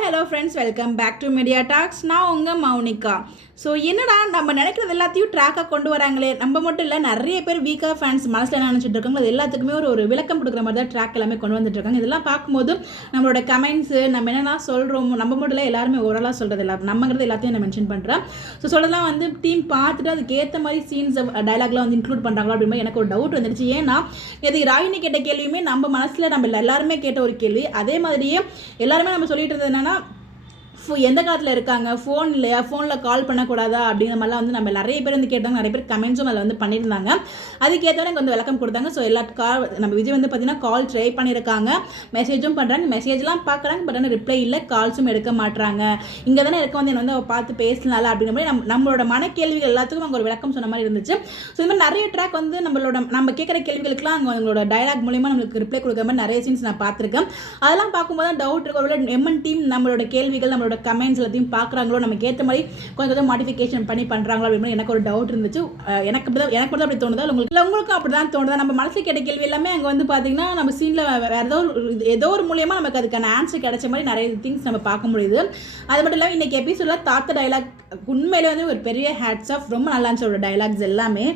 Hi hello friends, welcome back to media talks. நான் உங்கள் Mounika. So என்னடா நம்ம நினைக்கிறது எல்லாத்தையும் ட்ராக்காக கொண்டு வராங்களே, நம்ம மட்டும் இல்லை நிறைய பேர் வீக்காக ஃபேன்ஸ் மனசில் என்ன நினச்சிட்டு இருக்காங்க, அது எல்லாத்துக்குமே ஒரு விளக்கம் கொடுக்குற மாதிரி தான் ட்ராக் எல்லாமே கொண்டு வந்துட்டு இருக்காங்க. இதெல்லாம் பார்க்கும்போது நம்மளோட கமெண்ட்ஸு நம்ம என்னென்னா சொல்கிறோம், நம்ம மட்டும் இல்லை எல்லாருமே ஓரலாக சொல்கிறது இல்லை, நம்மங்கிறது எல்லாத்தையும் நான் மென்ஷன் பண்ணுறேன். ஸோ சொல்லலாம் வந்து டீம் பார்த்துட்டு அதுக்கு ஏற்ற மாதிரி சீன்ஸ் டைலாக்லாம் வந்து இன்க்ளூட் பண்ணுறாங்களா அப்படின்னு எனக்கு ஒரு டவுட் வந்துடுச்சு. ஏன்னா இது ராகினி கேட்ட கேள்வியுமே நம்ம மனசில் நம்ம எல்லாருமே கேட்ட ஒரு கேள்வி. அதே மாதிரியே எல்லாருமே நம்ம சொல்லிட்டு இருந்தது என்னன்னா, எந்த காலத்தில் இருக்காங்க, ஃபோன் இல்லையா, ஃபோனில் கால் பண்ணக்கூடாதா அப்படிங்கிற மாதிரிலாம் வந்து நம்ம நிறைய பேர் வந்து கேட்டாங்க. நிறைய பேர் கமெண்ட்ஸும் அதில் வந்து பண்ணியிருந்தாங்க. அதுக்கேற்றவரை எனக்கு வந்து விளக்கம் கொடுத்தாங்க. ஸோ எல்லா நம்ம விஜய் வந்து பார்த்தீங்கன்னா கால் ட்ரை பண்ணியிருக்காங்க, மெசேஜும் பண்ணுறாங்க, மெசேஜ்லாம் பார்க்குறாங்க, பட் ஆனால் ரிப்ளை இல்லை, கால்ஸும் எடுக்க மாட்டுறாங்க. இங்கே தானே இருக்க வந்து என்னை வந்து பார்த்து பேசினால அப்படிங்கிற மாதிரி நம்மளோட மனக்கேள்விகள் எல்லாத்துக்கும் அங்கே ஒரு விளக்கம் சொன்ன மாதிரி இருந்துச்சு. ஸோ இந்த மாதிரி நிறைய ட்ராக் வந்து நம்ம கேட்குற கேள்விகளுக்குலாம் அங்கே அவங்களோட டைலாக் மூலிமா நம்மளுக்கு ரிப்ளை கொடுக்குற மாதிரி நிறைய சீன்ஸ் நான் பார்த்துருக்கேன். அதெல்லாம் பார்க்கும்போது தான் டவுட் இருக்கு, ஒருவேளை எம்என் டீம் நம்மளோட கேள்விகள் நம்மளோட கமெண்ட்ஸ் எல்லாத்தையும் பார்க்குறாங்களோ, நமக்கு ஏற்ற மாதிரி கொஞ்சம் மாடிஃபிகேஷன் பண்ணுறாங்களோ அப்படின்னு எனக்கு ஒரு டவுட் இருந்துச்சு. எனக்கு மட்டும் அப்படி தோணுதா, உங்களுக்கும் அப்படி தான் தோணுதா? நம்ம மனசு கேட்ட கேள்வி எல்லாமே அங்கே வந்து பார்த்தீங்கன்னா நம்ம சீனில் வேறு ஏதோ ஒரு மூலியமாக நமக்கு அதுக்கான ஆன்சர் கிடைச்ச மாதிரி நிறைய திங்ஸ் நம்ம பார்க்க முடியுது. அது மட்டும் இல்லாமல் இன்றைக்கி எபிசோடில் தாத்த டைலாக் உண்மையிலே வந்து ஒரு பெரிய ஹேட்ஸ் ஆஃப், ரொம்ப நல்லா இருந்துச்சு அவரோட டைலாக்ஸ் எல்லாமே.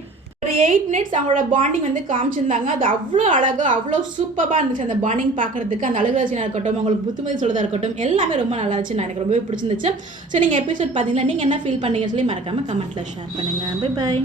ஒரு 8 மினிட்ஸ் அவங்களோட பாண்டிங் வந்து காமிச்சிருந்தாங்க. அது அவ்வளோ அழகாக அவ்வளோ சூப்பராக இருந்துச்சு அந்த பாண்டிங் பார்க்குறதுக்கு. அந்த அழகு ரசனாக இருக்கட்டும், அவங்களுக்கு புத்துமதி சொல்கிறதா இருக்கட்டும், எல்லாமே ரொம்ப நல்லா இருந்துச்சு. நான் எனக்கு ரொம்பவே பிடிச்சிருந்துச்சு. ஸோ நீங்கள் எபிசோட் பார்த்தீங்கன்னா நீங்கள் என்ன ஃபீல் பண்ணீங்கன்னு சொல்லி மறக்காமல் கமெண்ட்டில் ஷேர் பண்ணுங்கள். Bye bye.